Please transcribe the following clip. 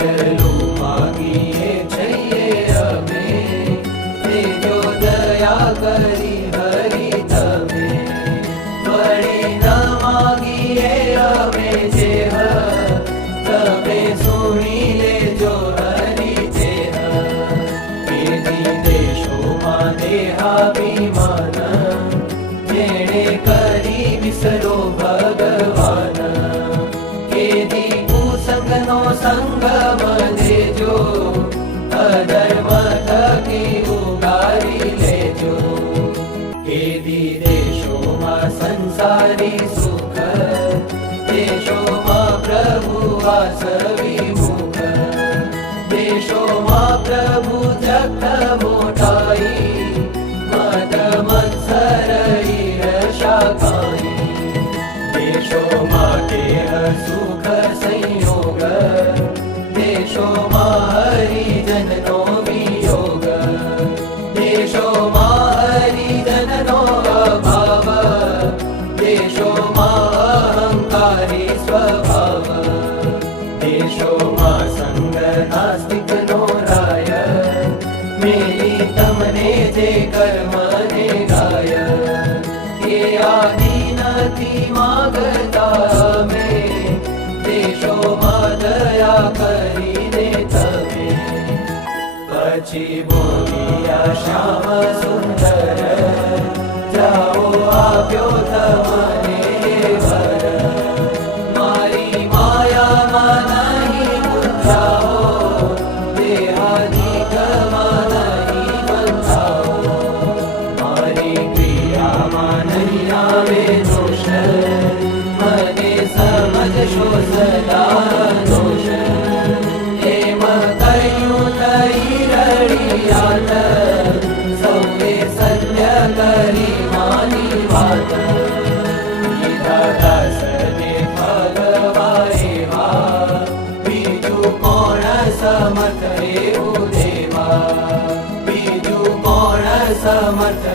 એટલું માગીએ છીએ અમે, તેજો દયા કરી હરી તમે. વળી ન માગીએ અમે જે તમે સુણી લેજો હરી ચેહ. કેદી દેશોમાં દેહાભિમાન જેણે કરી વિસરો ભગવાન. કેદી કુસંગનો સંગ દેજો, અધર્મ થકી ઉગારી લેજો. કેદી દેશોમાં સંસારી સુખ, દેશોમાં પ્રભુ વાસ વિમુખ. દેશોમાં પ્રભુ જગત મોટાઈ, મત મત્સર ઈર્ષા કાઈ. દેશોમાં કેહ સુખ સંયોગ, દેશોમાં હરિજનનો વિયોગ. દેશોમાં હરિજનનો અભાવ, દેશોમાં અહંકારી સ્વભાવ. દેશોમાં સંગ નાસ્તિકનો રાય, મેલી તમને જે કર્મને ગાય. એ આદિ નથી માગતા અમે, દેશોમાં દયા કરીને તમે. પછી બોલ્યા શ્યામ સુંદર, જાઓ આપ્યો તમને વર. મારી માયામાં નહીં મૂંઝાઓ, દેહાદિકમાં નહીં બંધાઓ. મારી ક્રિયામાં નહીં આવે દોષ, મને સમજશો સદા દોષ. એમ કહ્યું થઈ રડિયાત, સૌએ સત્ય કરી માની વાત. કીધા દાસને ભગવાએ વા, બીજું કોણ સમર્થ એવું દેવા. બીજું કોણ સમર્થ